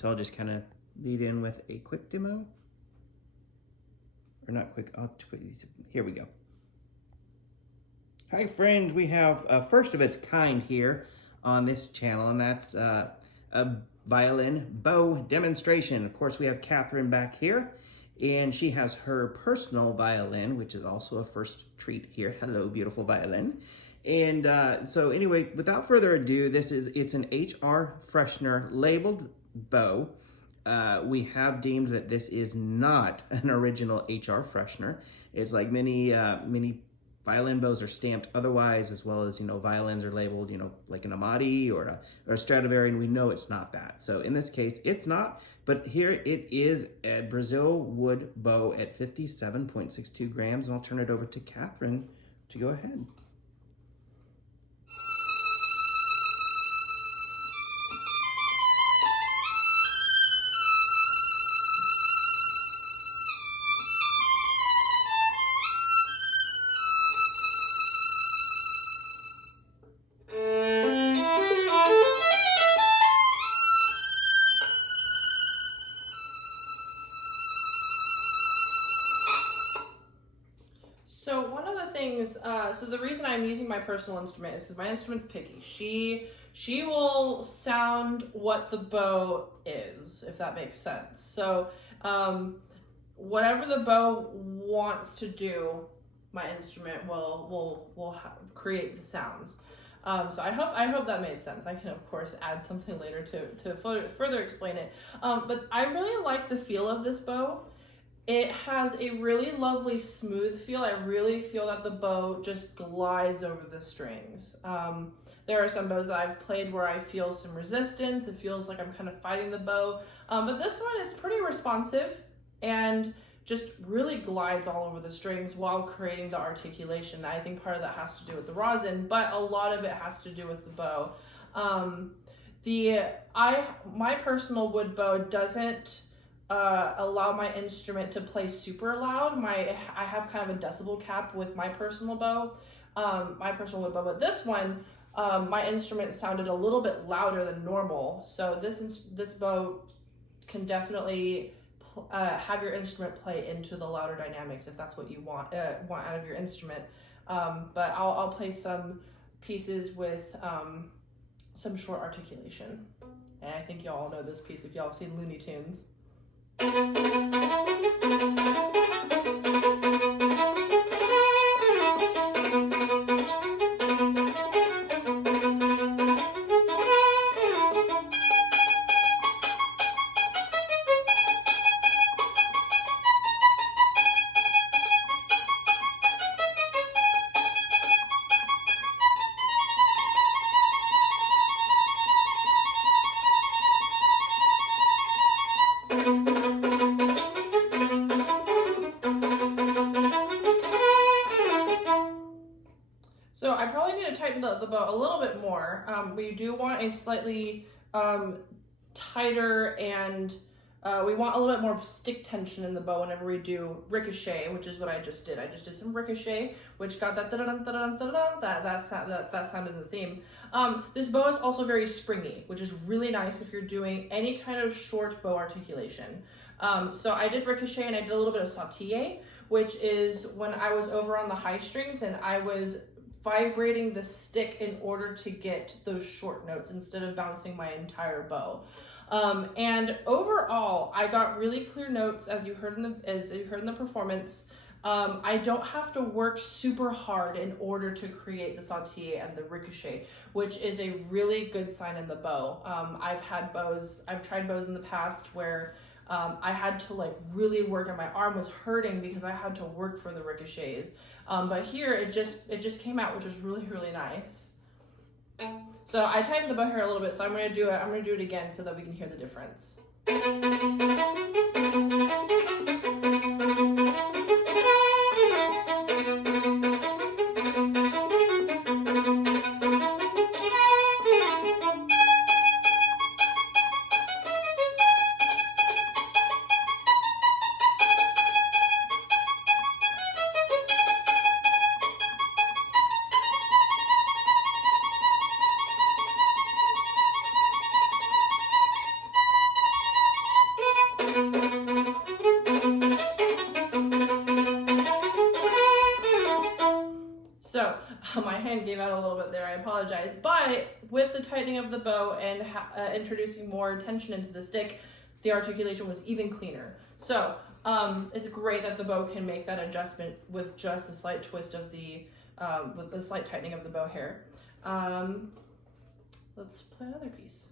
So I'll just kind of lead in with a quick demo. Or not quick, here we go. Hi friends, we have a first of its kind here on this channel, and that's a violin bow demonstration. Of course, we have Catherine back here, and she has her personal violin, which is also a first treat here. Hello, beautiful violin. And so anyway, without further ado, it's an H.R. Pfretzschner labeled bow. We have deemed that this is not an original H.R. Pfretzschner. It's like many violin bows are stamped otherwise, as well as, violins are labeled, like an Amati or a Stradivari, and we know it's not that. So in this case, it's not, but here it is a Brazilwood bow at 57.62 grams, and I'll turn it over to Catherine to go ahead. So one of the things, so the reason I'm using my personal instrument is because my instrument's picky. She will sound what the bow is, if that makes sense. So whatever the bow wants to do, my instrument will create the sounds. So I hope that made sense. I can of course add something later to further explain it. But I really like the feel of this bow. It has a really lovely smooth feel. I really feel that the bow just glides over the strings. There are some bows that I've played where I feel some resistance. It feels like I'm kind of fighting the bow. But this one, it's pretty responsive and just really glides all over the strings while creating the articulation. I think part of that has to do with the rosin, but a lot of it has to do with the bow. My personal wood bow doesn't allow my instrument to play super loud. I have kind of a decibel cap with my personal bow, wood bow, but this one, my instrument sounded a little bit louder than normal. So this bow can definitely have your instrument play into the louder dynamics if that's what you want out of your instrument. But I'll play some pieces with some short articulation. And I think y'all know this piece if y'all have seen Looney Tunes. So I probably need to tighten up the bow a little bit more. We do want a slightly tighter, and we want a little bit more stick tension in the bow whenever we do ricochet, which is what I just did. I just did some ricochet, which got that that sound in the theme. This bow is also very springy, which is really nice if you're doing any kind of short bow articulation. So I did ricochet and I did a little bit of sautille, which is when I was over on the high strings and I was vibrating the stick in order to get those short notes instead of bouncing my entire bow. And overall, I got really clear notes, as you heard in the performance. I don't have to work super hard in order to create the sautille and the ricochet, which is a really good sign in the bow. I've tried bows in the past where I had to really work, and my arm was hurting because I had to work for the ricochets. But here it just came out, which was really, really nice. So I tightened the bow here a little bit, so I'm gonna do it again so that we can hear the difference. My hand gave out a little bit there, I apologize. But with the tightening of the bow and introducing more tension into the stick, the articulation was even cleaner. So it's great that the bow can make that adjustment with just a slight twist of with the slight tightening of the bow hair. Let's play another piece.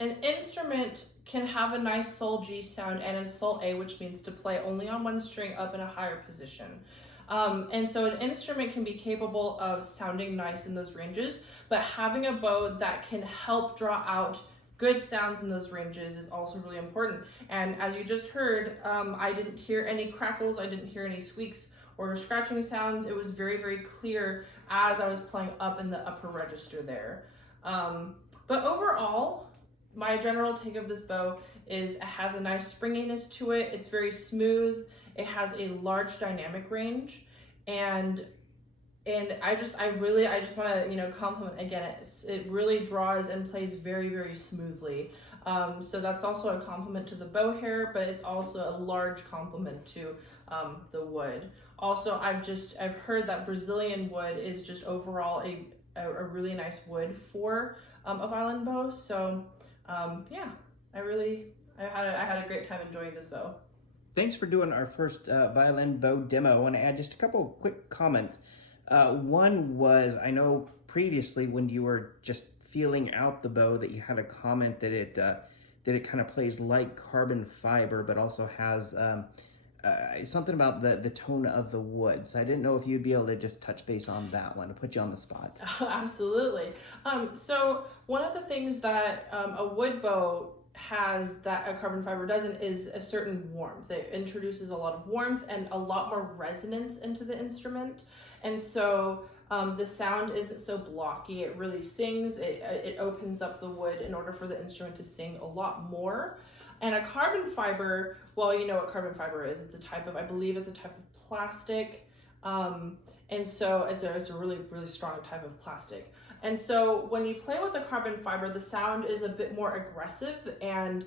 An instrument can have a nice sol G sound and a sol A, which means to play only on one string up in a higher position. And so an instrument can be capable of sounding nice in those ranges, but having a bow that can help draw out good sounds in those ranges is also really important. And as you just heard, I didn't hear any crackles, I didn't hear any squeaks or scratching sounds. It was very, very clear as I was playing up in the upper register there. But overall, my general take of this bow is it has a nice springiness to it. It's very smooth. It has a large dynamic range, and I just want to compliment again. It really draws and plays very, very smoothly. So that's also a compliment to the bow hair, but it's also a large compliment to the wood. Also, I've heard that Brazilian wood is just overall a really nice wood for a violin bow. So yeah, I had a great time enjoying this bow. Thanks for doing our first violin bow demo. I want to add just a couple quick comments. One was, I know previously when you were just feeling out the bow that you had a comment that it kind of plays like carbon fiber, but also has something about the tone of the wood. So I didn't know if you'd be able to just touch base on that one to put you on the spot. Absolutely. So one of the things that a wood bow has that a carbon fiber doesn't is a certain warmth. It introduces a lot of warmth and a lot more resonance into the instrument. And so the sound isn't so blocky. It really sings. It opens up the wood in order for the instrument to sing a lot more. And a carbon fiber, well, you know what carbon fiber is. It's a type of, I believe it's a type of plastic. And so it's a really, really strong type of plastic. And so when you play with a carbon fiber, the sound is a bit more aggressive and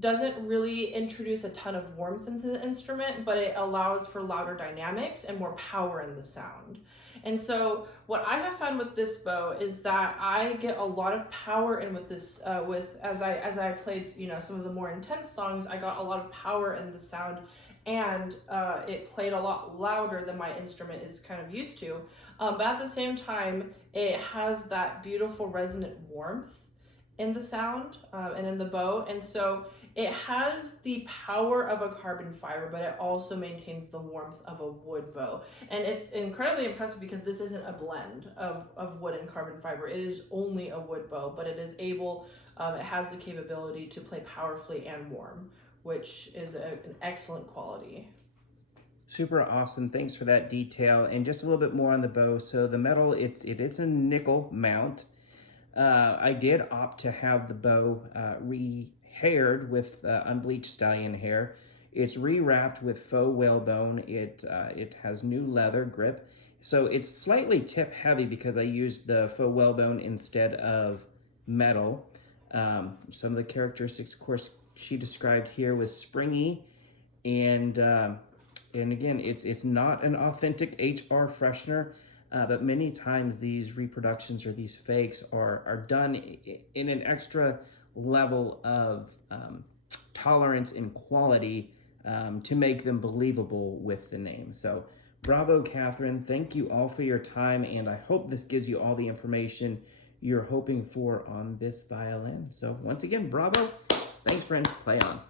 doesn't really introduce a ton of warmth into the instrument, but it allows for louder dynamics and more power in the sound. And so what I have found with this bow is that I get a lot of power in with this, as I played, some of the more intense songs, I got a lot of power in the sound, and it played a lot louder than my instrument is kind of used to. But at the same time, it has that beautiful resonant warmth in the sound and in the bow. And so it has the power of a carbon fiber, but it also maintains the warmth of a wood bow. And it's incredibly impressive because this isn't a blend of wood and carbon fiber. It is only a wood bow, but it is able, it has the capability to play powerfully and warm, which is an excellent quality. Super awesome. Thanks for that detail. And just a little bit more on the bow. So the metal, it's a nickel mount. I did opt to have the bow rehaired with unbleached stallion hair. It's rewrapped with faux whalebone. It has new leather grip. So it's slightly tip heavy because I used the faux whalebone instead of metal. Some of the characteristics, of course, she described here was springy, and again, it's not an authentic HR Pfretzschner, but many times these reproductions or these fakes are done in an extra level of tolerance and quality to make them believable with the name. So bravo, Catherine. Thank you all for your time, and I hope this gives you all the information you're hoping for on this violin. So once again, bravo. Thanks, friends. Play on.